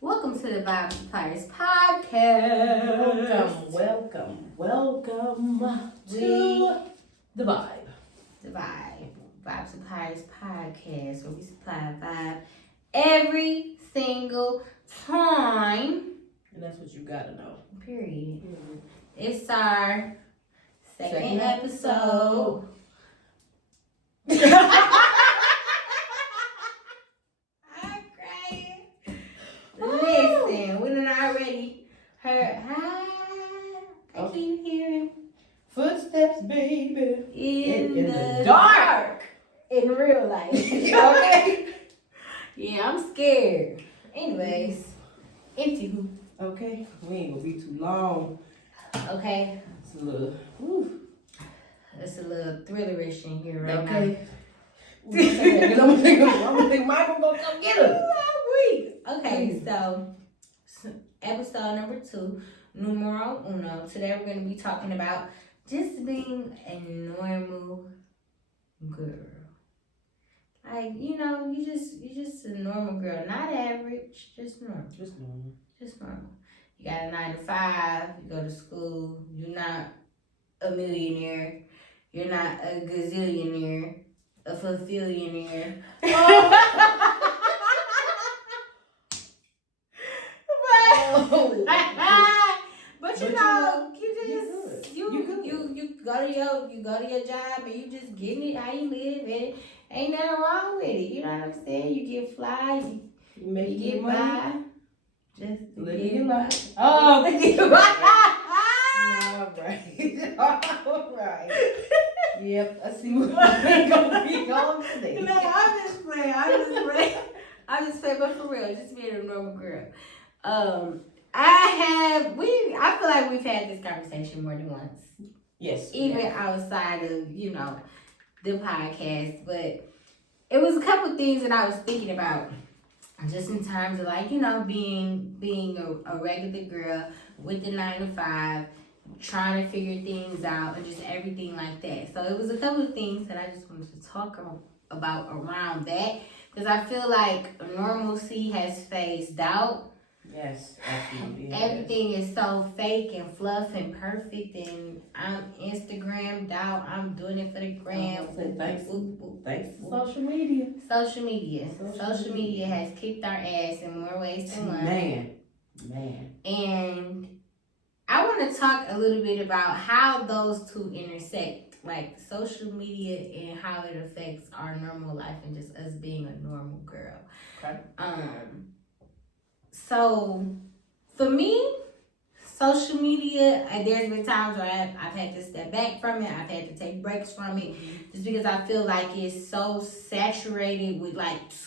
Welcome to the Suppliers podcast. Welcome to the vibe. The Vibe Suppliers podcast, where we supply a vibe every single time. And that's what you gotta know. Period. Mm-hmm. It's our second episode. I'm crying. Listen, we done already heard. I keep hearing Footsteps, baby. in the dark. in real life. Okay. Yeah, I'm scared. Anyways, anywho. Okay, we ain't gonna be too long. Okay, It's a little. it's a little thrillerish in here right now. Okay. I'm gonna think Michael gonna come get us. Okay, so episode number 2, numero uno. Today we're gonna be talking about just being a normal girl. Like, you just a normal girl, not average, just normal. Just normal. Just normal. You got a 9 to 5, you go to school, you're not a millionaire, you're not a gazillionaire, a fulfillionaire. But you know, you go to your job and you just getting it how you live, and ain't nothing wrong with it. You know what I'm saying? You get fly, you get by, just living your life. Oh, All right. Yep, I see what we're gonna be on today. No, I'm just playing. But for real, just being a normal girl. I feel like we've had this conversation more than once. Yes. Even outside of, the podcast. But it was a couple things that I was thinking about. Just in terms of being a regular girl with the 9 to 5, trying to figure things out and just everything like that. So it was a couple of things that I just wanted to talk about around that. Because I feel like normalcy has phased out. Yes, absolutely. Everything is so fake and fluff and perfect, and I'm Instagrammed out. I'm doing it for the gram. Thanks to social media. Social media has kicked our ass in more ways than one. Man. And I want to talk a little bit about how those two intersect, like social media and how it affects our normal life and just us being a normal girl. Okay. So, for me, social media, there's been times where I've had to step back from it. I've had to take breaks from it just because I feel like it's so saturated with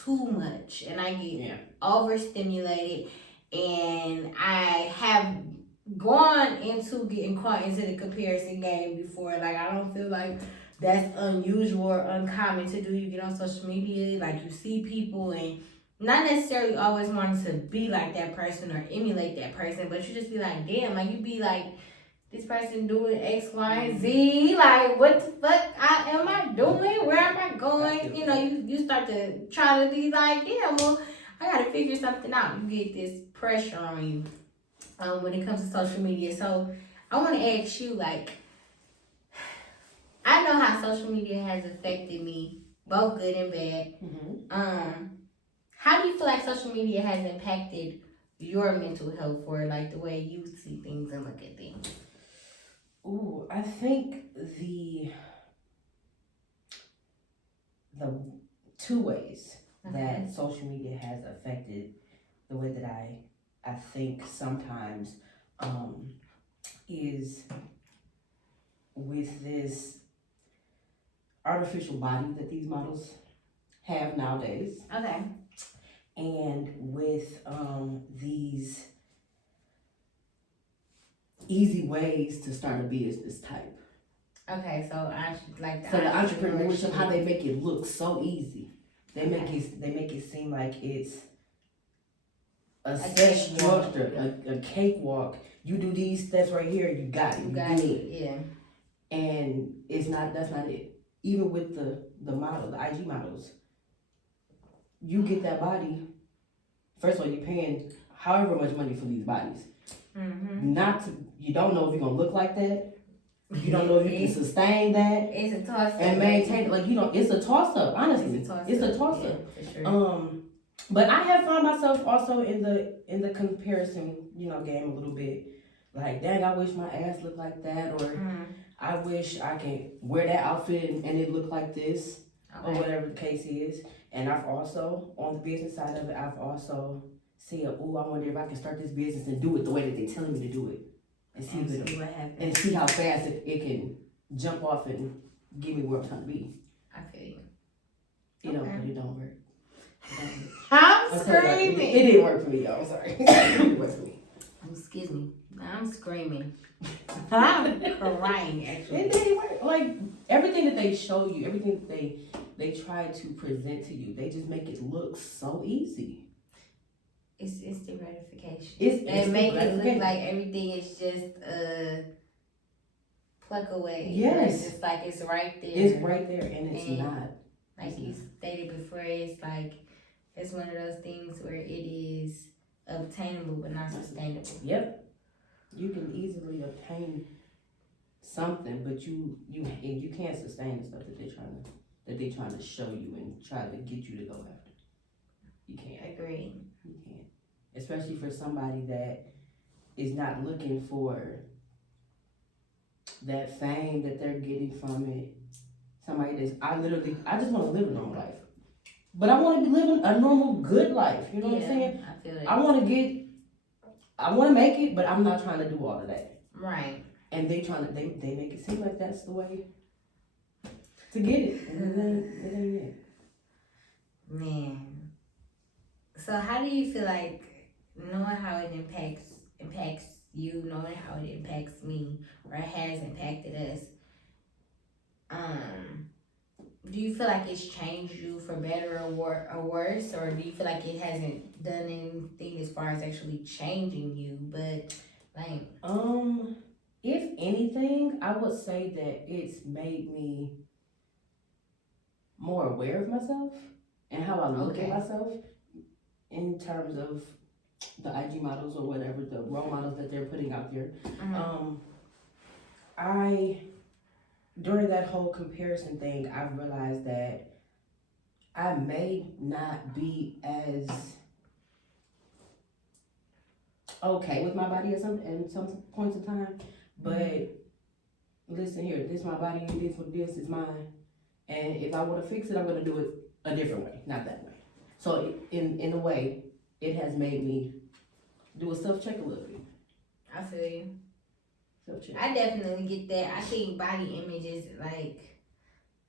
too much, and I get overstimulated, and I have gone into getting caught into the comparison game before. I don't feel like that's unusual or uncommon to do. You get on social media, you see people and not necessarily always wanting to be like that person or emulate that person, but you just be like, damn, you be like, this person doing X, Y, and Z, what the fuck am I doing? Where am I going? You start to try to be like, damn, well, I gotta figure something out. You get this pressure on you when it comes to social media. So I want to ask you, I know how social media has affected me, both good and bad. Mm-hmm. How do you feel like social media has impacted your mental health, or the way you see things and look at things? Ooh, I think the two ways that social media has affected the way that I think sometimes is with this artificial body that these models have nowadays. Okay. And with these easy ways to start a business type. Okay, so the entrepreneurship, how they make it look so easy. They make it seem like it's a set structure, a cakewalk. You do these steps right here, you got it. You got it, yeah. And that's not it. Even with the model, the IG models, you get that body. First of all, you're paying however much money for these bodies. Mm-hmm. You don't know if you're gonna look like that. You don't know if you can sustain that. It's a toss up. And maintain it. Like, you know, it's a toss up, honestly. It's a toss up. Yeah, for sure. But I have found myself also in the comparison, you know, game a little bit. Like, dang, I wish my ass looked like that, or I wish I could wear that outfit and it looked like this, or whatever the case is. And I've also, on the business side of it, I've also said, oh, I wonder if I can start this business and do it the way that they're telling me to do it. And see what happens. And see how fast it can jump off and get me where I'm trying to be. I feel you. You know, but it don't work. I'm screaming. It didn't work for me, y'all. I'm sorry. It didn't work for me. Excuse me. I'm screaming. I'm crying, actually. It didn't work. Like, everything that they show you, everything that they try to present to you, they just make it look so easy. It's the gratification. It's make it look like everything is just pluck away. Yes. It's like it's right there. It's right there, and it's not. Like you stated before, it's like it's one of those things where it is obtainable but not sustainable. Yep. You can easily obtain something, but you can't sustain the stuff that they're trying to show you and try to get you to go after. You can't. Agree. You can't. Especially for somebody that is not looking for that fame that they're getting from it. Somebody that's, I just want to live a normal life. But I want to be living a normal, good life. You know what I'm saying? I feel it. I want to make it, but I'm not trying to do all of that. Right. And they make it seem like that's the way to get it. And it ain't it. Man. So how do you feel like, knowing how it impacts you, knowing how it impacts me, or it has impacted us, do you feel like it's changed you for better or worse, or do you feel like it hasn't done anything as far as actually changing you? But like, if anything, I would say that it's made me more aware of myself and how I look at myself in terms of the IG models or whatever, the role models that they're putting out there. During that whole comparison thing, I've realized that I may not be as okay with my body at some points in time, but listen here, this is my body, and this is mine, and if I want to fix it, I'm going to do it a different way, not that way. So in a way, it has made me do a self-check a little bit. I feel you. Self-check. I definitely get that. I think body image is like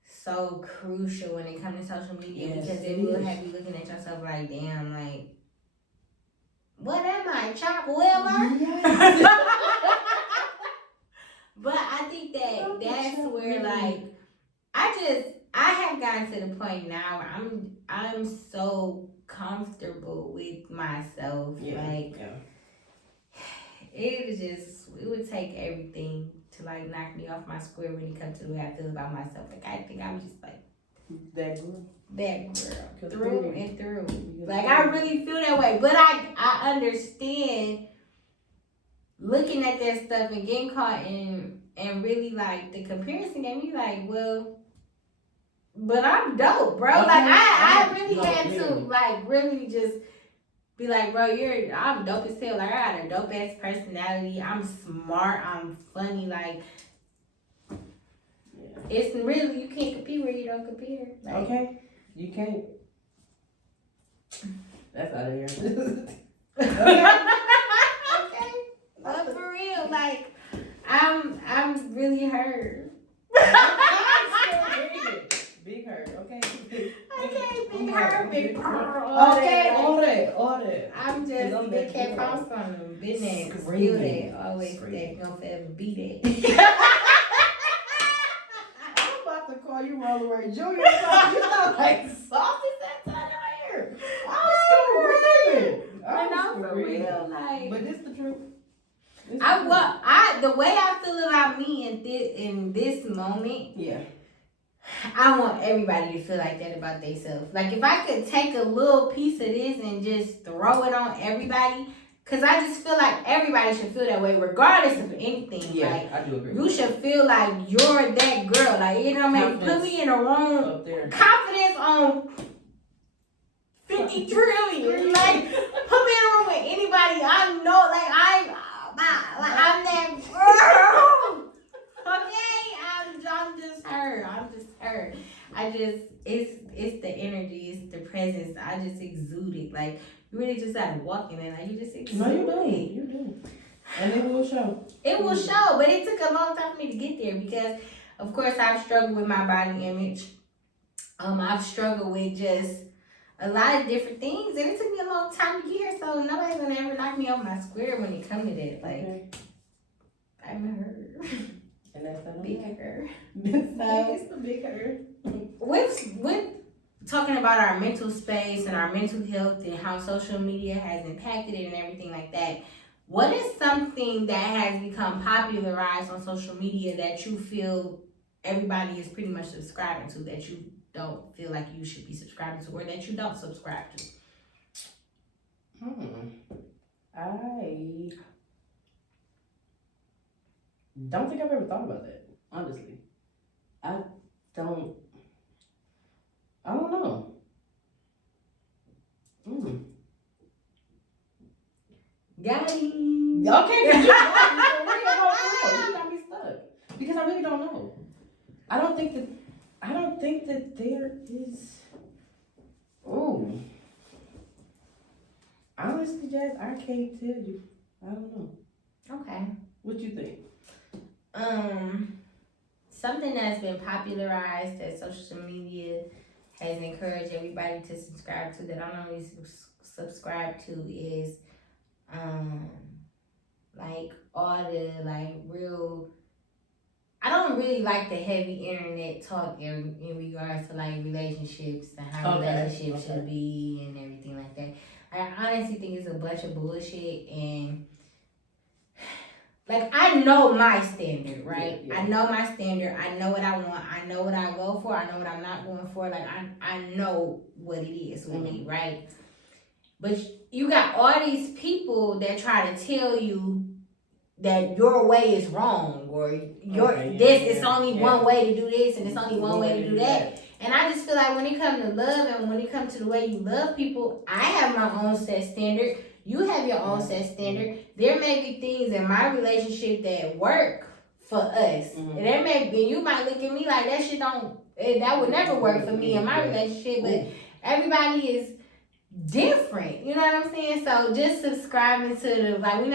so crucial when it comes to social media, because it will have you looking at yourself like, damn, like, what am I, Chop Willer? Yes. But I think that's where, like, I have gotten to the point now where I'm so comfortable with myself. It would take everything to like knock me off my square when it comes to the way I feel about myself. Like, I think I'm just like that girl through and through. Like, I really feel that way, but I understand looking at that stuff and getting caught in and really like the comparison game. You like, well, but I'm dope, bro. Like, I really had to like really just be like, bro, I'm dope as hell. Like, I got a dope ass personality. I'm smart. I'm funny. Like, it's really, you can't compete where you don't compare. Like, okay, you can't. That's out of here. Okay, but for real, like, I'm really hurt. Big hurt, okay? Okay, big hurt, big pearl. All that. I'm just big cat pounce on them. Been that, still that, always that, gonna forever be that. I'm about to call you Rollerway Junior. You sound like saucy that time of here. I'm for real, like. But this the truth. The way I feel about me in this moment. Yeah. I want everybody to feel like that about themselves. Like, if I could take a little piece of this and just throw it on everybody, Cause I just feel like everybody should feel that way, regardless of anything. Yeah, like, I do agree. You should feel like you're that girl. Like, you know what I mean? Put me in a room. Up there. Confidence on 50 trillion. Like, put me in a room with anybody I know. Like, I'm that girl. Okay? I'm just her. It's the energy, it's the presence. I just exude it. Like, you really just gotta walk in it. Like, you just exude No, you do. it. You do. And it will show. It will show, but it took a long time for me to get there because, of course, I've struggled with my body image. I've struggled with just a lot of different things, and it took me a long time to get here. So nobody's gonna ever knock me off my square when it comes to that. Like, okay. I'm her, and that's the big her. It's the big her. With talking about our mental space and our mental health and how social media has impacted it and everything like that. What is something that has become popularized on social media that you feel everybody is pretty much subscribing to that you don't feel like you should be subscribing to or that you don't subscribe to? I don't think I've ever thought about that, honestly. I don't know. Got him. Okay, you got me stuck. Because I really don't know. I don't think that there is. Oh. Honestly, Jazz, I can't tell you. I don't know. Okay. What you think? Something that's been popularized that social media has encouraged everybody to subscribe to that I don't really subscribe to is like all the like real. I don't really like the heavy internet talk in regards to like relationships and how relationships should be and everything like that. I honestly think it's a bunch of bullshit and like I know my standard, right? Yeah. I know my standard. I know what I want. I know what I go for. I know what I'm not going for. Like I know what it is with me, right? But you got all these people that try to tell you that your way is wrong or it's only one way to do this and it's only one way to do that. And I just feel like when it comes to love and when it comes to the way you love people, I have my own set standard. You have your own set standard. There may be things in my relationship that work for us. And there may be, you might look at me like that shit that would never work for me in my relationship, but everybody is different. You know what I'm saying? So just subscribing to the, like, I'm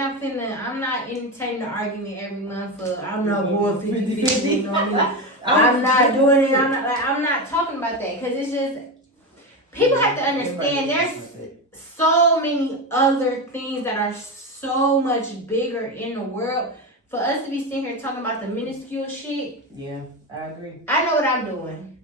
not entertaining the argument every month for, I'm not going 50-50. You know what I mean? I'm not doing it. I'm not talking about that because it's just, people have to understand there's so many other things that are so much bigger in the world. For us to be sitting here talking about the minuscule shit. Yeah, I agree. I know what I'm doing.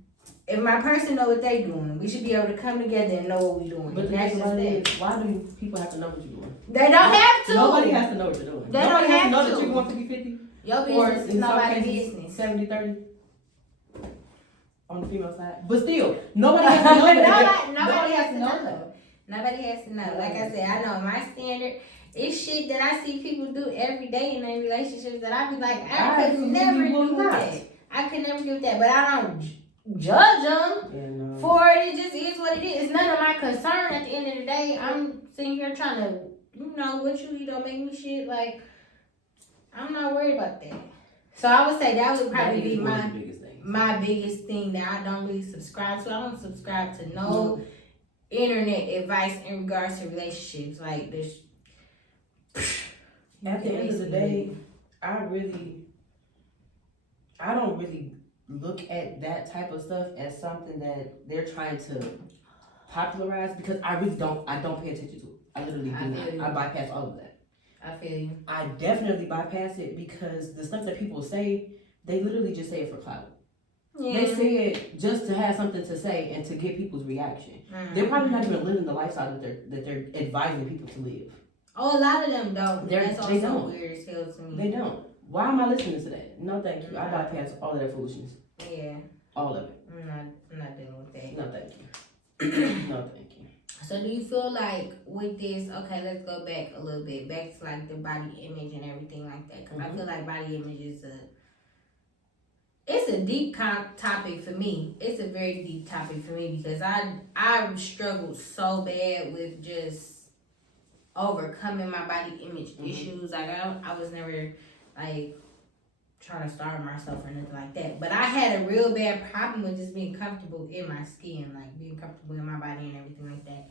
If my person know what they doing, we should be able to come together and know what we're doing. But that's just it. Why do people have to know what you're doing? They don't have to. Nobody has to know what you're doing. They don't have to know that you're going 50-50. Your business is nobody's business. 70-30. On the female side. But still, nobody has to know that. Nobody has to know. Nobody has to know. Like I said, I know my standard. It's shit that I see people do every day in their relationships that I be like, I could never do that. I could never do that. But I don't judge them for it. It just is what it is. It's none of my concern at the end of the day. I'm sitting here trying to, what you eat don't make me shit. Like, I'm not worried about that. So I would say that would probably be my biggest thing that I don't really subscribe to. I don't subscribe to no internet advice in regards to relationships. Like, there's at the end of the day, I don't really look at that type of stuff as something that they're trying to popularize because I really don't pay attention to it. I literally do not. I bypass all of that. I feel you. I definitely bypass it because the stuff that people say, they literally just say it for clout. Yeah. They say it just to have something to say and to get people's reaction. They're probably not even living the lifestyle that they're advising people to live. Oh, a lot of them don't. That's also don't. Weird as hell to me. They don't. Why am I listening to that? No, thank you. I bypass all of that foolishness. Yeah. All of it. I'm not dealing with that. No, thank you. No, thank you. So do you feel like with this, okay, let's go back a little bit, back to like the body image and everything like that. Because I feel like body image is it's a deep topic for me. It's a very deep topic for me because I struggled so bad with just overcoming my body image issues. Like I was never like trying to starve myself or nothing like that. But I had a real bad problem with just being comfortable in my skin, like being comfortable in my body and everything like that.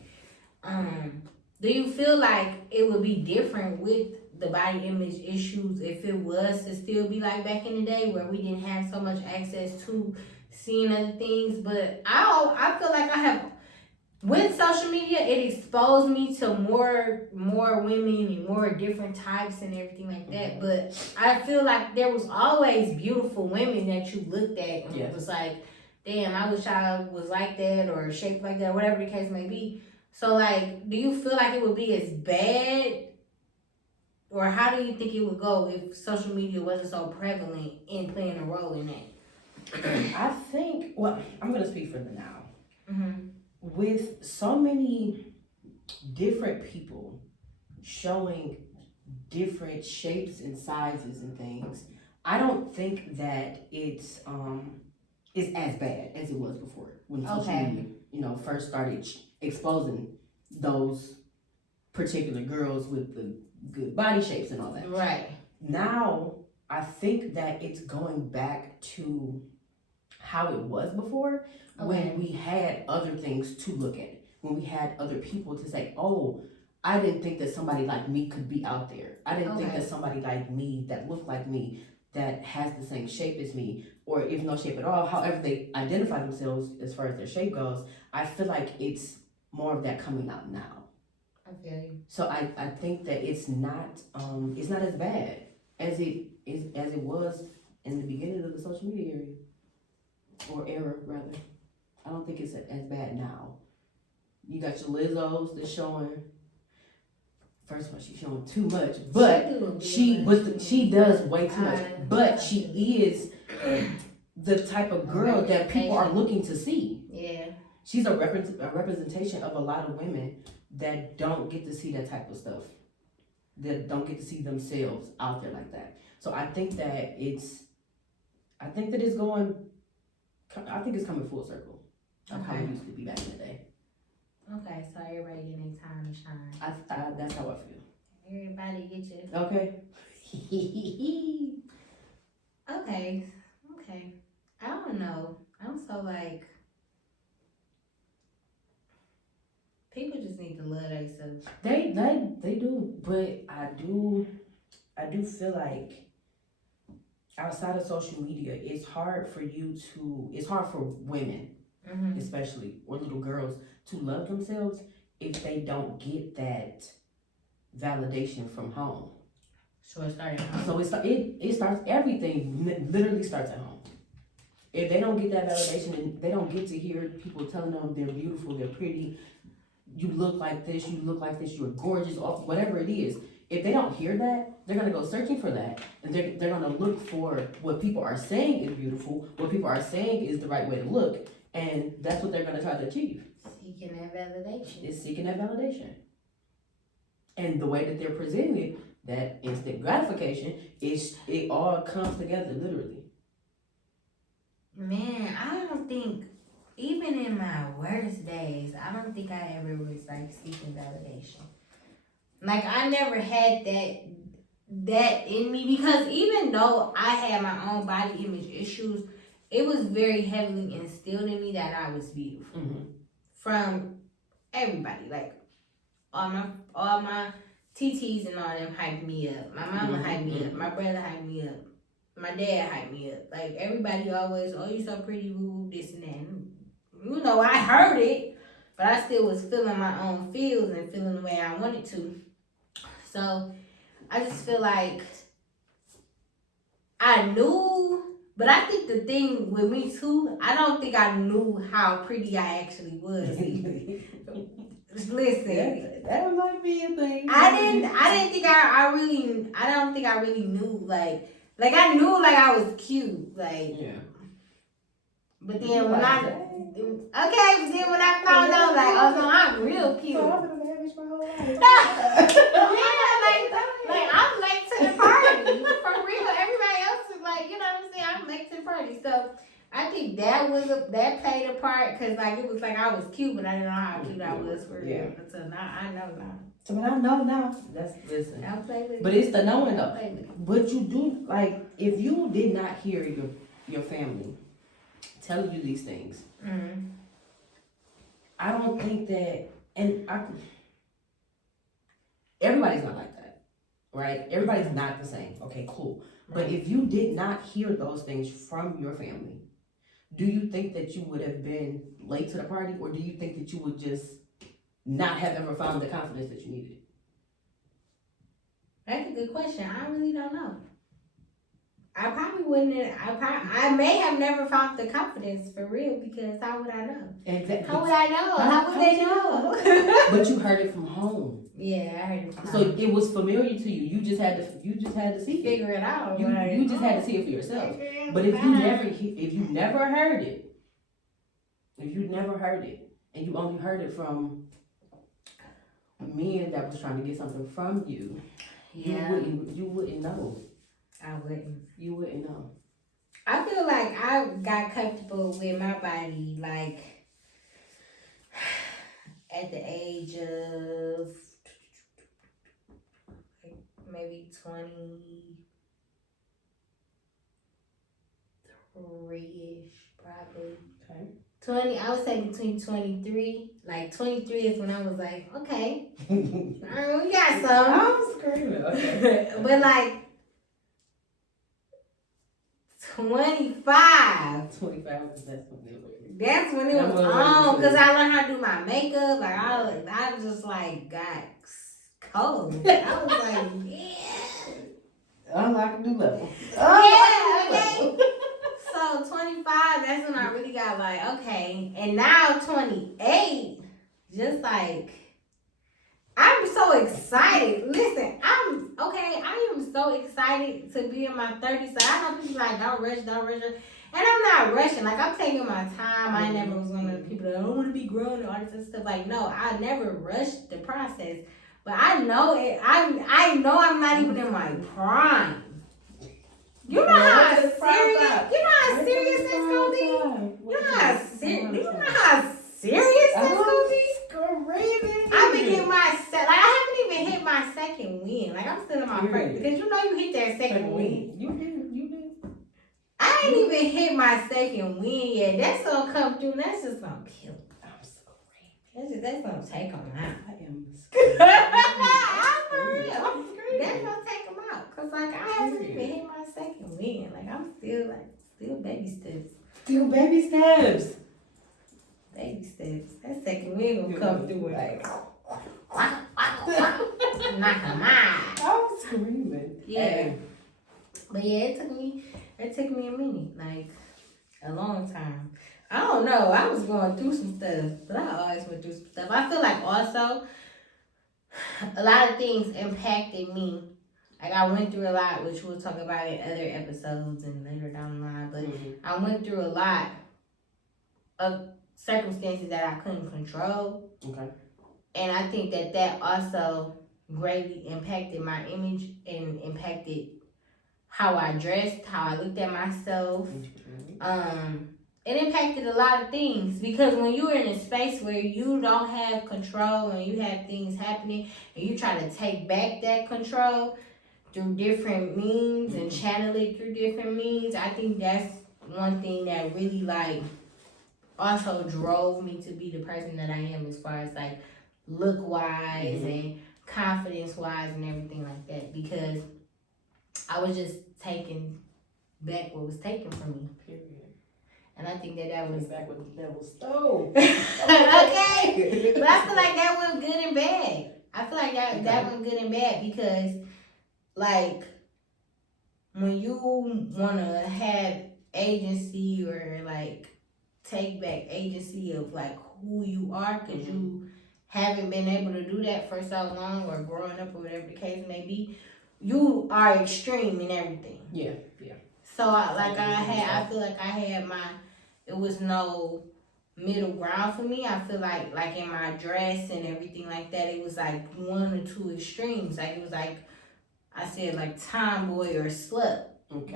Do you feel like it would be different with the body image issues if it was to still be like back in the day where we didn't have so much access to seeing other things? But I feel like I have with social media, it exposed me to more women and more different types and everything like that. But I feel like there was always beautiful women that you looked at and it was like, damn, I wish I was like that or shaped like that, whatever the case may be. So like, do you feel like it would be as bad, or how do you think it would go if social media wasn't so prevalent in playing a role in that? I think, well, I'm gonna speak for the now. With so many different people showing different shapes and sizes and things, I don't think that it's as bad as it was before when social media, first started exposing those particular girls with the good body shapes and all that. Right. Now, I think that it's going back to how it was before, when we had other things to look at, when we had other people to say, oh, I didn't think that somebody like me could be out there. I didn't think that somebody like me, that looked like me, that has the same shape as me, or if no shape at all, however they identify themselves as far as their shape goes. I feel like it's more of that coming out now. I feel you. So I think that it's not as bad as it was in the beginning of the social media area. Or era, rather. I don't think it's as bad now. You got your Lizzos that's showing. First of all, she's showing too much, but she does way too much. But she is the type of girl that people are looking to see. Yeah. She's a representation of a lot of women that don't get to see that type of stuff. That don't get to see themselves out there like that. So I think that it's going. I think it's coming full circle of how it used to be back in the day. Okay, so everybody getting their time to shine. That's how I feel. Everybody get you. Okay. Okay. I don't know. I'm so like, people just need to love themselves. They do, but I do feel like outside of social media, it's hard for women, especially, or little girls, to love themselves if they don't get that validation from home. So it started at home. So it starts, everything literally starts at home. If they don't get that validation and they don't get to hear people telling them they're beautiful, they're pretty, you look like this, you're gorgeous, whatever it is. If they don't hear that, they're going to go searching for that. And they're going to look for what people are saying is beautiful, what people are saying is the right way to look. And that's what they're going to try to achieve. Seeking that validation. It's seeking that validation. And the way that they're presenting it, that instant gratification, it all comes together literally. Man, I don't think, even in my worst days, I don't think I ever was like seeking validation. Like I never had that in me, because even though I had my own body image issues, it was very heavily instilled in me that I was beautiful from everybody. Like all my TTs and all them hyped me up. My mama hyped me up. My brother hyped me up. My dad hyped me up. Like everybody always, oh, you so pretty, woo, this and that. You know, I heard it, but I still was feeling my own feels and feeling the way I wanted to. So I just feel like I knew, but I think the thing with me too, I don't think I knew how pretty I actually was either. Listen, that might be a thing. I don't think I really knew like I knew like I was cute, like. But then when I found out like oh no, I'm real cute. So I'm gonna manage my whole life. like I'm late to the party. For real. Everybody else is like, you know what I'm saying? I'm late to the party. So I think that played a part because like it was like I was cute, but I didn't know how cute I was for real. So now I know now. So when I know now, listen. Don't play with it. But it's the knowing though. But you do like if you did not hear your family tell you these things, I don't think that, and everybody's not like that, right? Everybody's not the same. Okay, cool. But if you did not hear those things from your family, do you think that you would have been late to the party, or do you think that you would just not have ever found the confidence that you needed? That's a good question. I really don't know. I probably wouldn't. I may have never found the confidence for real because how would I know? Exactly. How would I know? How would they know? But you heard it from home. Yeah, I heard it from home. So it was familiar to you. You just had to see it. Figure it out. You just had to see it for yourself. But if you never heard it, and you only heard it from men that was trying to get something from you, you wouldn't know. I wouldn't. You wouldn't know. I feel like I got comfortable with my body like at the age of maybe 23-ish, probably. Okay. 20, I would say between 23. Like 23 is when I was like, okay, we got some. I'm screaming. Okay. But like 25. That's when it was. That's when it was on, because I learned how to do my makeup. Like I just like got cold. I was like, yeah. Unlock a new level. Yeah, okay. So 25, that's when I really got like, okay. And now 28, just like, I'm so excited. Listen, I am so excited to be in my 30s. So I know people like, don't rush. And I'm not rushing. Like, I'm taking my time. I never was one of the people that don't want to be grown and all this other stuff. Like, no, I never rushed the process. But I know it. I know I'm not even in my prime. You know how serious it's gonna be? You know how serious it's gonna be? I've been getting I haven't even hit my second win. Like, I'm still in my first. Because you know you hit that second win. You did. I ain't even hit my second win yet. That's gonna come through. That's just gonna kill me. I'm screaming. That's gonna take them out. I am screaming. I'm for real. That's gonna take them out. Cause like I haven't even hit my second win. Like I'm still baby steps. Still baby steps. Baby steps. That second win gonna come through like knock them out. I'm screaming. Yeah. Hey. But yeah, it took me a minute, like a long time. I don't know. I was going through some stuff, but I always went through some stuff. I feel like also a lot of things impacted me. Like I went through a lot, which we'll talk about in other episodes and later down the line. But I went through a lot of circumstances that I couldn't control. Okay. And I think that also greatly impacted my image and impacted how I dressed, how I looked at myself. It impacted a lot of things because when you're in a space where you don't have control and you have things happening and you try to take back that control through different means and channel it through different means, I think that's one thing that really like also drove me to be the person that I am as far as like look wise and confidence wise and everything like that, because I was just taking back what was taken from me. Period. And I think that was back what the devil stole. Okay. But I feel like that went good and bad. I feel like that went good and bad because like when you wanna have agency or like take back agency of like who you are because you haven't been able to do that for so long or growing up or whatever the case may be, you are extreme in everything. Yeah. So I feel like I had it was no middle ground for me. I feel like in my dress and everything like that, it was like one or two extremes. Like it was like I said, like tomboy or slut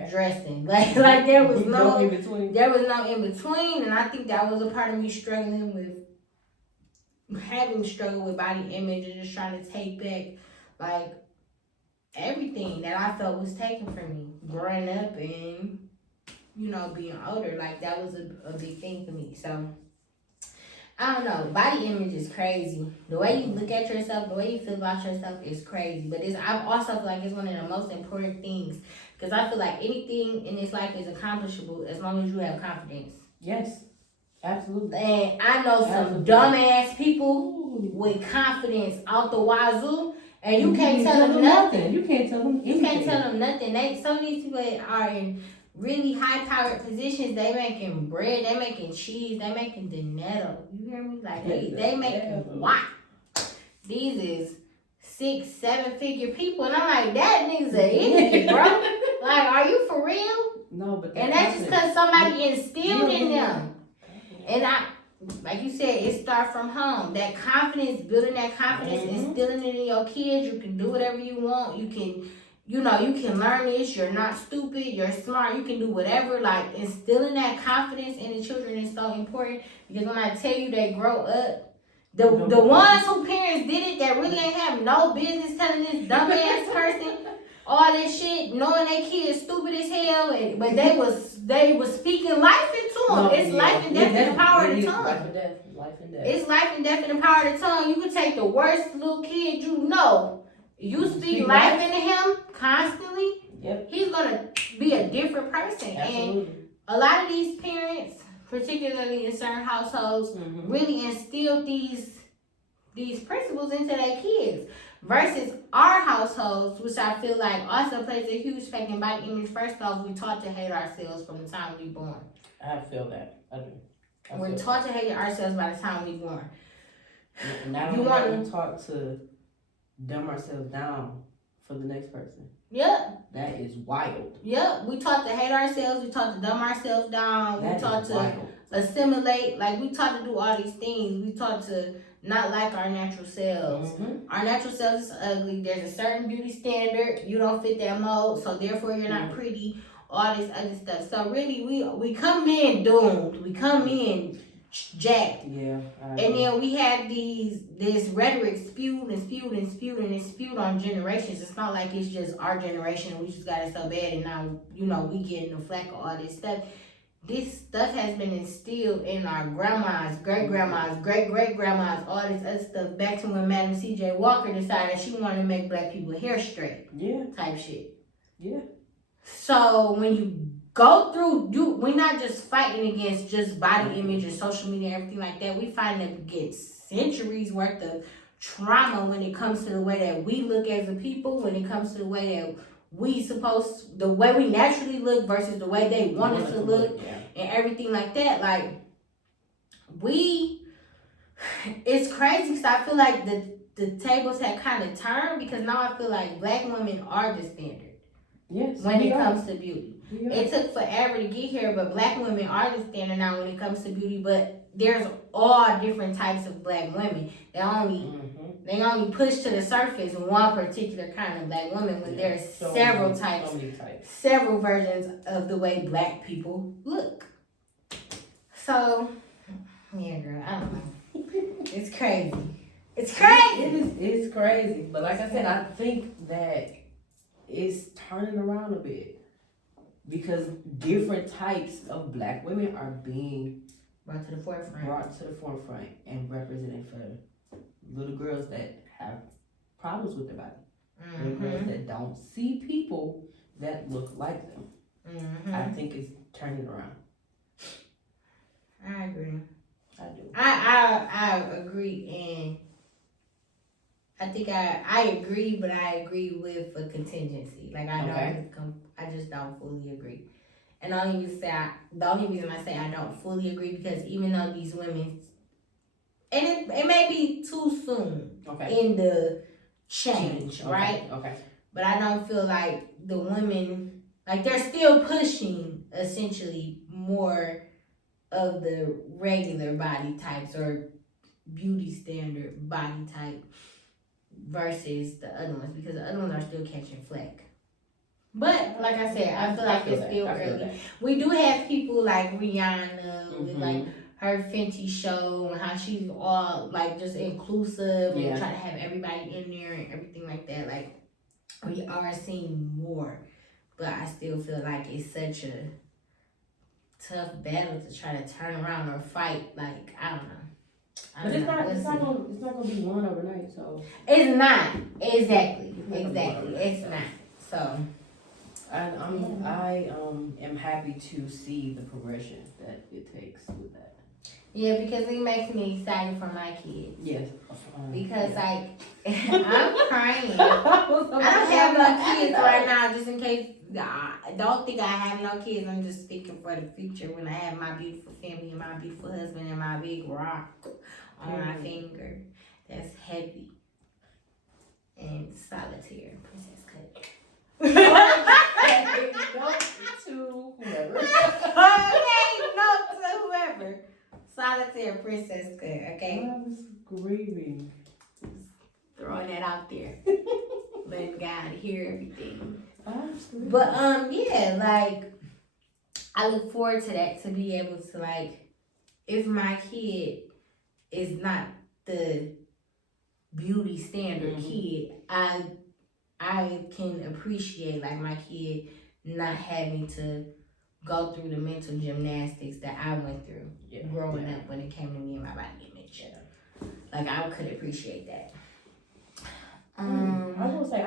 dressing. Like there was no in between. There was no in between, and I think that was a part of me struggling with having struggled with body image and just trying to take back like everything that I felt was taken from me growing up and being older. Like that was a big thing for me. So I don't know. Body image is crazy. The way you look at yourself, the way you feel about yourself is crazy. But I also feel like it's one of the most important things because I feel like anything in this life is accomplishable as long as you have confidence. Yes, absolutely. And I know some dumbass people with confidence out the wazoo, and you can't tell them nothing. You can't tell them anything. You can't tell them nothing. Some of these people are in really high-powered positions. They making bread, they making cheese, they making dinero. You hear me? Like they making what? These is 6-7 figure people, and I'm like, that nigga's an idiot, bro. Like, are you for real? No, but and that's just because somebody instilled in them. And like you said, it starts from home. That confidence, building that confidence, instilling it in your kids. You can do whatever you want. You can. You can learn this. You're not stupid. You're smart. You can do whatever. Like, instilling that confidence in the children is so important. Because when I tell you they grow up, the ones who parents did it that really ain't have no business telling this dumbass person all this shit, knowing they kids stupid as hell, but they was speaking life into them. It's life and death in the power of the tongue. Life and death. Life and death. It's life and death in the power of the tongue. You could take the worst little kid you know. You speak life into him constantly, he's gonna be a different person. Absolutely. And a lot of these parents, particularly in certain households, really instill these principles into their kids. Versus our households, which I feel like also plays a huge effect in body image. First off, we're taught to hate ourselves from the time we're born. I feel that. I do. We're taught to hate ourselves by the time we're born. Not only are we taught to dumb ourselves down for the next person. Yep. That is wild. Yep. We taught to hate ourselves. We taught to dumb ourselves down. That we taught to wild. Assimilate. Like, we taught to do all these things. We taught to not like our natural selves. Our natural selves is ugly. There's a certain beauty standard. You don't fit that mold, so therefore you're not pretty. All this other stuff. So really, we come in doomed. We come in jacked. Yeah. And then we have this rhetoric spewed on generations. It's not like it's just our generation and we just got it so bad and now we getting the flack of all this stuff. This stuff has been instilled in our grandmas, great-grandmas, great-great-grandmas, all this other stuff back to when Madam C.J. Walker decided she wanted to make black people hair straight. Yeah. Type shit. Yeah. So when you go through, we're not just fighting against just body image and social media and everything like that. We fighting against centuries worth of trauma when it comes to the way that we look as a people, when it comes to the way that the way we naturally look versus the way they want us to look and everything like that. Like, it's crazy because I feel like the tables have kind of turned because now I feel like black women are the standard. Yes, when it comes to beauty. It took forever to get here, but black women are the standard now when it comes to beauty. But there's all different types of black women. They only push to the surface one particular kind of black woman when there's several types, several versions of the way black people look. So, yeah, girl, I don't know. It's crazy. It's crazy. It's crazy. But like I said, I think that it's turning around a bit. Because different types of black women are being brought to the forefront and represented for little girls that have problems with their body. Little girls that don't see people that look like them. I think it's turning around. I agree. I do. I agree, and I think I agree, but I agree with a contingency. Like, I know I just don't fully agree. And the only reason I say I don't fully agree because even though these women, and it may be too soon in the change, right? Okay. But I don't feel like the women, like, they're still pushing essentially more of the regular body types or beauty standard body type versus the other ones, because the other ones are still catching flack. But like I said, I feel like it's still early. We do have people like Rihanna with like her Fenty show and how she's all like just inclusive and try to have everybody in there and everything like that. Like we are seeing more, but I still feel like it's such a tough battle to try to turn around or fight. Like I don't know. But it's not gonna be won overnight. So it's not exactly. It's not. So. I am happy to see the progression that it takes with that. Yeah, because it makes me excited for my kids. Yes. Because like I'm crying. I don't have no kids right now, just in case. I don't think I have no kids. I'm just speaking for the future when I have my beautiful family and my beautiful husband and my big rock on my finger. That's heavy and solitaire. Princess Cut. Note to whoever. Okay, note to whoever. Solitaire Princess Cut, okay? I'm screaming. Throwing that out there. Letting God hear everything. I'm screaming. But yeah, like I look forward to that, to be able to like, if my kid is not the beauty standard kid, I can appreciate like my kid not having to go through the mental gymnastics that I went through growing up when it came to me and my body image. Like I could appreciate that. I was gonna say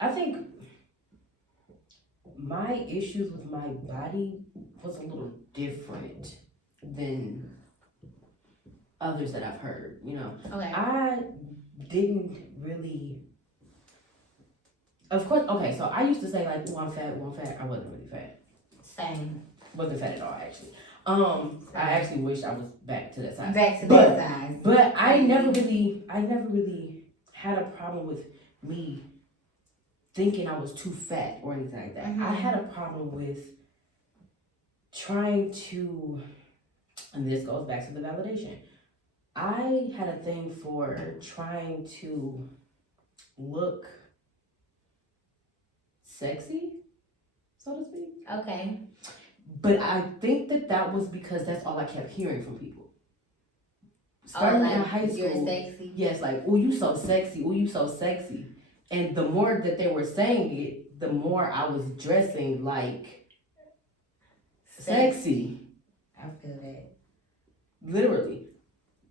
I think my issues with my body was a little different than others that I've heard, you know. Okay. I didn't really. Of course, okay, so I used to say like, I'm fat. I wasn't really fat. Same. Wasn't fat at all, actually. I actually wish I was back to that size. That size. But I never really had a problem with me thinking I was too fat or anything like that. I had a problem with trying to, and this goes back to the validation. I had a thing for trying to look sexy, so to speak. Okay. But I think that was because that's all I kept hearing from people. Starting in high school, you're sexy. Yes, like, oh, you so sexy, oh, you so sexy. And the more that they were saying it, the more I was dressing like sexy. I feel that. Literally.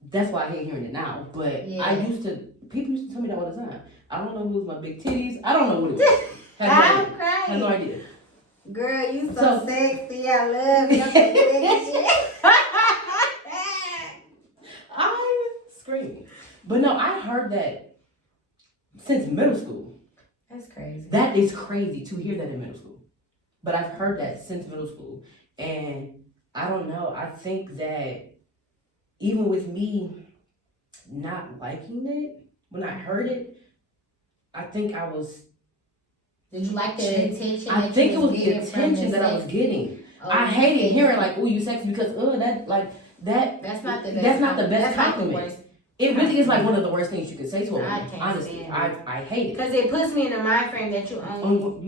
That's why I hate hearing it now. But people used to tell me that all the time. I don't know who was my big titties. I don't know what it was. I'm crying. I have no idea. Girl, you so sexy. I love you. I'm screaming. But no, I heard that since middle school. That's crazy. That is crazy to hear that in middle school. But I've heard that since middle school. And I don't know. I think that even with me not liking it, when I heard it, I think I was... Did you like the attention? I think it was the attention that I was getting. I hated hearing like, "Oh, you sexy," because that's not the best compliment. It really is like one of the worst things you could say to a woman. Honestly, I hate it because it puts me in the mind frame that you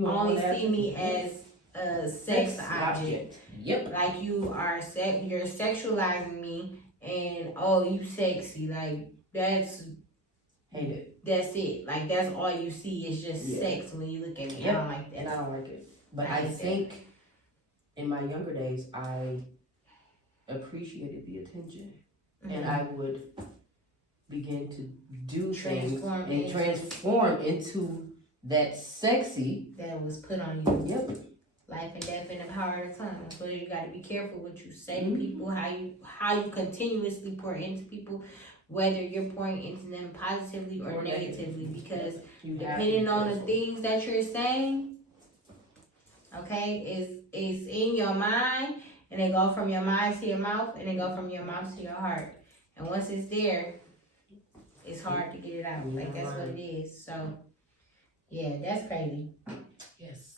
only see me as a sex object. Yep. Like you're sexualizing me, and oh, you sexy. Like hate it. That's it. Like that's all you see is just sex when you look at me. I don't like that. And I don't like it. But I think in my younger days I appreciated the attention. And I would begin to do things and transform into that sexy that was put on you. Yep. Life and death in the power of the tongue. So you got to be careful what you say to people, how you continuously pour into people, whether you're pouring into them positively or negatively, because depending on the things that you're saying, okay, it's in your mind, and they go from your mind to your mouth, and they go from your mouth to your heart. And once it's there, it's hard to get it out. Like that's what it is. So yeah, that's crazy. Yes.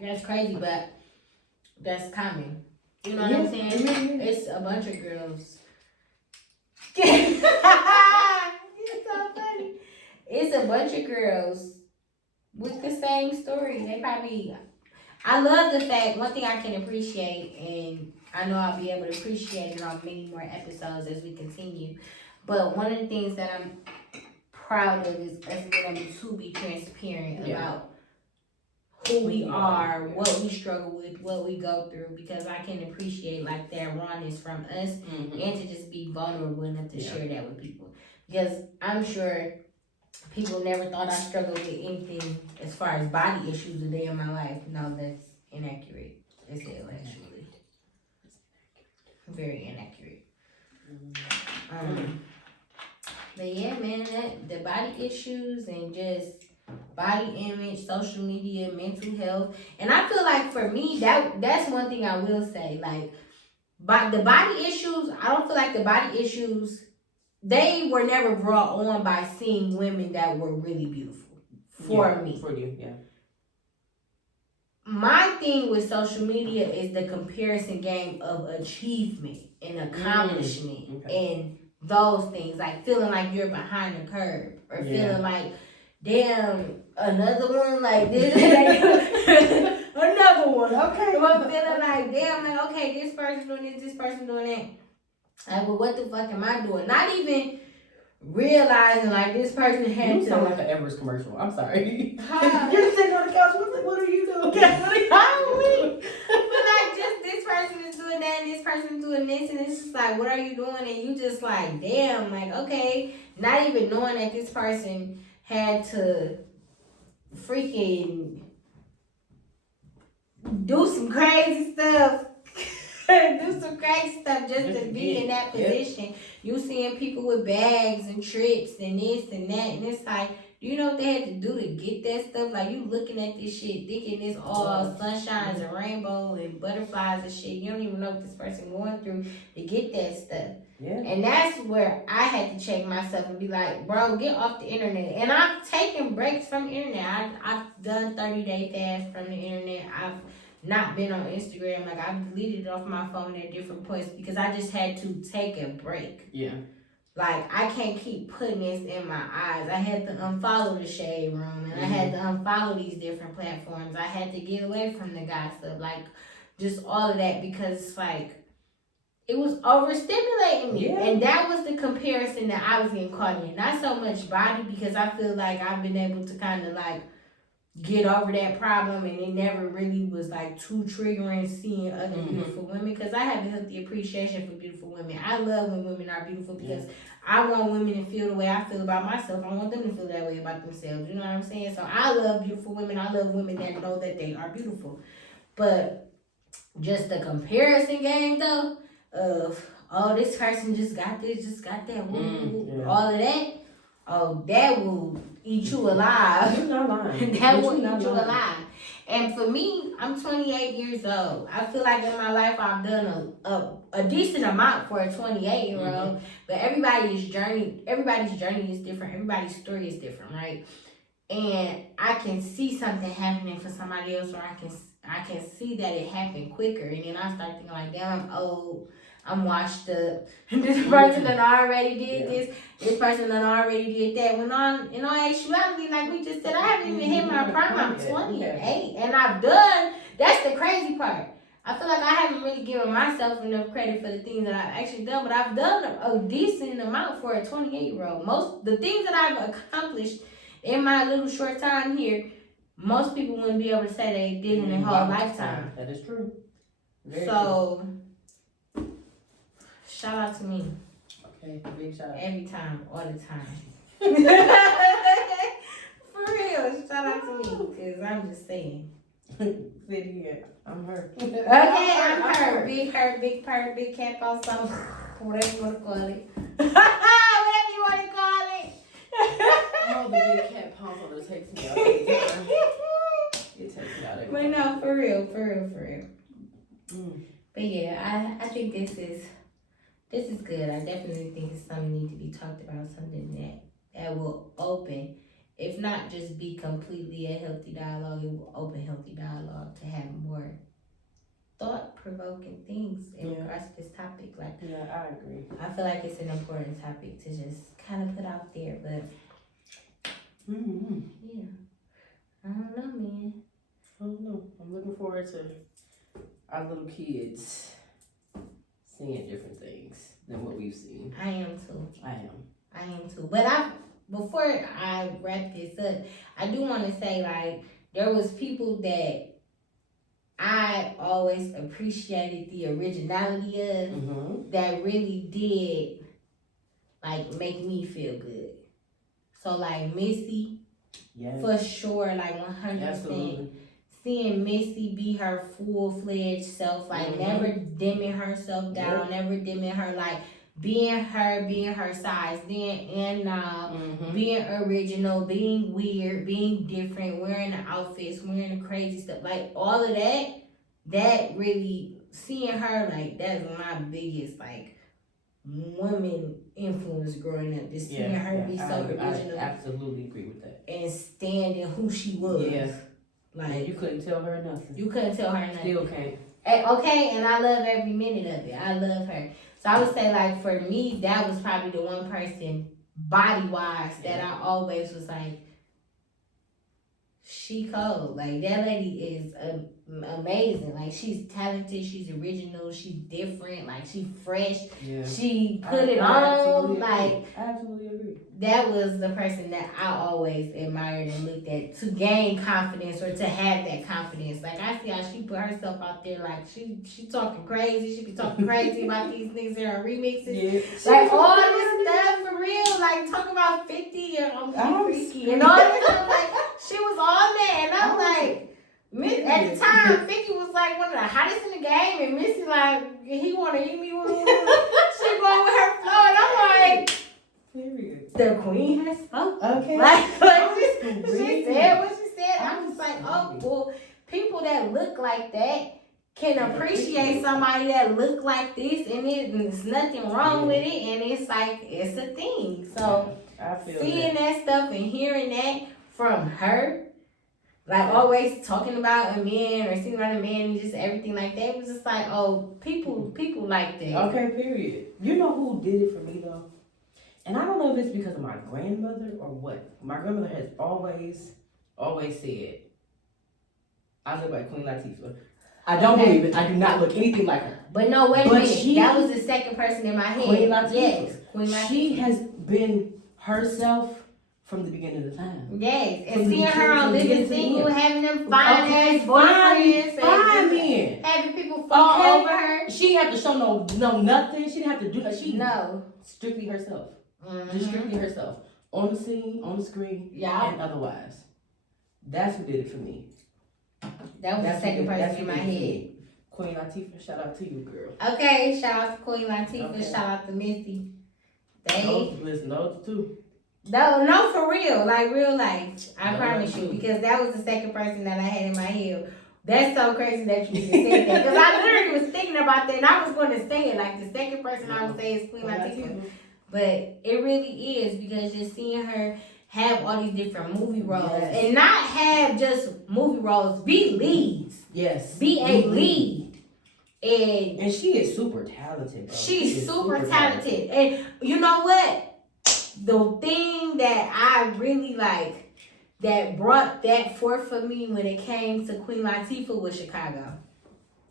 That's crazy, but that's common. You know what I'm saying? Mm-hmm. It's a bunch of girls. It's so funny. It's a bunch of girls with the same story. They probably. I love the fact. One thing I can appreciate, and I know I'll be able to appreciate it on many more episodes as we continue. But one of the things that I'm proud of is us being able to be transparent about who we are, what we struggle with, what we go through, because I can appreciate like that rawness from us, and to just be vulnerable enough to share that with people. Because I'm sure people never thought I struggled with anything as far as body issues a day in my life. No, that's inaccurate as hell, actually. Very inaccurate. But yeah, man, the body issues and just body image, social media, mental health, and I feel like for me that's one thing I will say. Like, but the body issues, I don't feel like the body issues, they were never brought on by seeing women that were really beautiful for me. For you, yeah. My thing with social media is the comparison game of achievement and accomplishment and those things, like feeling like you're behind the curve or feeling like, damn, another one like this, another one. Okay, but feeling like, damn, like, okay, this person doing this person doing that. Like, well, what the fuck am I doing? Not even realizing like this person had you to. sound like an Everest commercial. I'm sorry. You're sitting on the couch. What are you doing? But like, just this person is doing that and this person is doing this, and it's just like, what are you doing? And you just like, damn, like, okay, not even knowing that this person had to freaking do some crazy stuff. Do some crazy stuff just to be in that position. You seeing people with bags and trips and this and that, and it's like, do you know what they had to do to get that stuff? Like, you looking at this shit thinking it's all sunshines and rainbow and butterflies and shit. You don't even know what this person going through to get that stuff. Yeah. And that's where I had to check myself and be like, bro, get off the internet. And I've taken breaks from the internet. I've done 30-day fast from the internet. I've not been on Instagram. Like, I've deleted it off my phone at different points because I just had to take a break. Yeah. Like, I can't keep putting this in my eyes. I had to unfollow the Shade Room, and I had to unfollow these different platforms. I had to get away from the gossip, like, just all of that, because it's like, it was overstimulating me. Yeah. And that was the comparison that I was getting caught in. Not so much body, because I feel like I've been able to kind of like get over that problem, and it never really was like too triggering seeing other beautiful women, because I have a healthy appreciation for beautiful women. I love when women are beautiful because I want women to feel the way I feel about myself. I want them to feel that way about themselves. You know what I'm saying? So I love beautiful women. I love women that know that they are beautiful. But just the comparison game though of, oh, this person just got this, just got that, all of that, oh, that will eat you alive. You're not lying. That will eat you alive. And for me, I'm 28 years old. I feel like in my life I've done a decent amount for a 28-year-old. But everybody's journey is different. Everybody's story is different, right? And I can see something happening for somebody else, or I can see that it happened quicker, and then I start thinking like, damn, I'm old, I'm washed up. This person done already did this. This person done already did that. When in all actuality, like we just said, I haven't even hit my prime. I'm 28, and I've done. That's the crazy part. I feel like I haven't really given myself enough credit for the things that I've actually done, but I've done a decent amount for a 28-year-old. Most the things that I've accomplished in my little short time here, most people wouldn't be able to say they did in their whole lifetime. That is true. Very true. Shout out to me. Okay, big shout out. Every time, all the time. For real, shout out to me, because I'm just saying. I'm her. Okay, I'm her. Big her, big purr, big cat on something. Whatever you want to call it. Whatever you want to call it. Oh, the big cat paws on her takes me out every time. It takes me out every time. But no, for real. But yeah, I think this is good. I definitely think it's something that needs to be talked about, something that will open, if not just be completely a healthy dialogue, it will open healthy dialogue to have more thought-provoking things in Yeah. regards to this topic. Like, Yeah, I agree. I feel like it's an important topic to just kind of put out there, but yeah, I don't know, man. I don't know. I'm looking forward to our little kids seeing different things than what we've seen. I am too. I am. But before I wrap this up, I do want to say, like, there was people that I always appreciated the originality of that really did, like, make me feel good. So, like, Missy, Yes. for sure, like, 100%. Absolutely. Seeing Missy be her full-fledged self, like, never dimming herself down, never dimming her, like, being her size, being Anna, being original, being weird, being different, wearing the outfits, wearing the crazy stuff, like, all of that really, seeing her, like, that's my biggest, like, woman influence growing up, just seeing her be so original. I absolutely agree with that. And standing who she was. Yeah. Like, you couldn't tell her nothing. You couldn't tell her nothing. Still can't. Okay, and I love every minute of it. I love her. So I would say, like, for me, that was probably the one person, body-wise, that I always was like, she cold. Like, that lady is amazing. Like, she's talented, she's original, she's different, like, she fresh. Yeah. She put it on. Like, I absolutely agree. That was the person that I always admired and looked at to gain confidence or to have that confidence. Like, I see how she put herself out there. Like, she talking crazy. She be talking crazy about these things in her remixes. Yeah. Like, all this stuff for real. Like, talking about 50 and I'm freaky and all this stuff. Like, she was on there. And I'm like, at the time, 50 was like one of the hottest in the game. And Missy, like, he want to eat me. She going with her flow. And I'm like, the queen has spoken. Okay. Like she said what she said. I'm just like, oh, well, people that look like that can appreciate somebody that look like this, and there's nothing wrong with it, and it's like, it's a thing. So, seeing that stuff and hearing that from her, like, always talking about a man or singing about a man and just everything like that, it was just like, oh, people like that. Okay, period. You know who did it for me, though? And I don't know if it's because of my grandmother or what. My grandmother has always said, I look like Queen Latifah. I don't believe it. I do not look anything like her. But no, wait a minute. That was the second person in my head. Queen Latifah. Yes, Queen Latifah. She has been herself from the beginning of the time. Yes, and seeing her on Living Single, having them fine boyfriends, having people fall over her. She didn't have to show no nothing. She didn't have to do that. No. Strictly herself. Just strictly herself. On the scene, on the screen, and otherwise. That's who did it for me. That was the second person in my head. Queen Latifah, shout out to you, girl. Okay, shout out to Queen Latifah, shout out to Missy. Those two. No, for real, like real life. I promise you, because that was the second person that I had in my head. That's so crazy that you even said that. Because I literally was thinking about that, and I was going to say it. Like, the second person I would say is Queen Latifah. But it really is, because just seeing her have all these different movie roles and not have just movie roles, be leads. Yes. Be a lead. And she is super talented, bro. She's super talented. And you know what? The thing that I really like that brought that forth for me when it came to Queen Latifah was Chicago.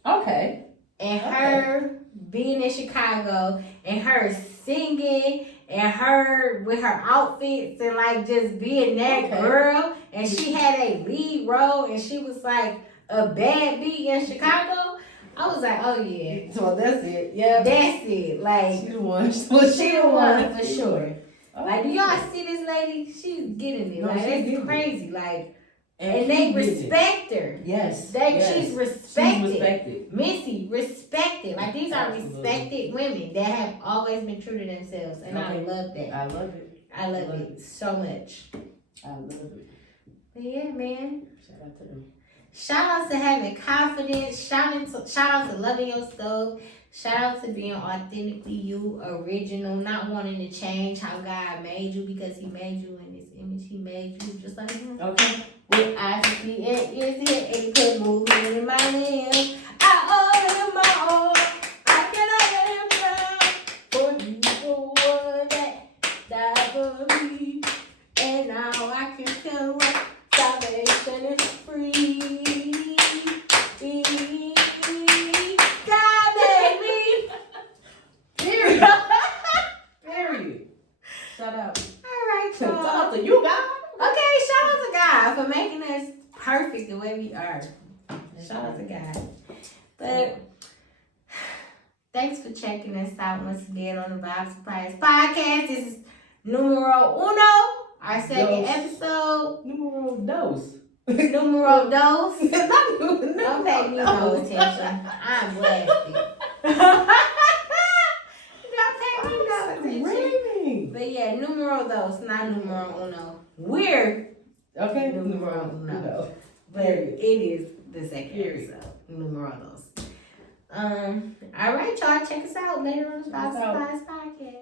Okay. And her being in Chicago and her singing and her with her outfits and like just being that girl, and she had a lead role and she was like a bad bee in Chicago. I was like, oh yeah. So that's it. Yeah. That's it. Like, she the one. She the one for sure. Like, do y'all see this lady? She's getting it. Like, it's crazy. Like, and they respect her. Yes. She's respected. Missy, respected. Like, these are respected women that have always been true to themselves. And I love that. I love it. I love it so much. I love it. But yeah, man. Shout out to them. Shout out to having confidence. Shout out to loving yourself. Shout out to being authentically you, original, not wanting to change how God made you, because He made you in His image. He made you just like Him. Okay. With eyes to see and ears to hear, and He put movement in my limbs. owe him my all. I cannot let him down. For he's the one that died for me. And now I can tell what salvation is free. God made me. Period. Period. Shout out. All right, Shout y'all. out to you, God. Okay, shout out to God for making us perfect the way we are. Shout out to God. But thanks for checking us out once again on the Vibe Suppliers podcast. This is numero uno, our second episode. Numero dos. Numero dos. Not Don't numero pay me no dos. attention. I'm blasted. Don't pay me no attention. Screaming. But yeah, numero dos, not numero uno. We're Okay, numero uno. But it is the second episode. Numero dos. All right, y'all. Check us out later on the Vibe Suppliers podcast.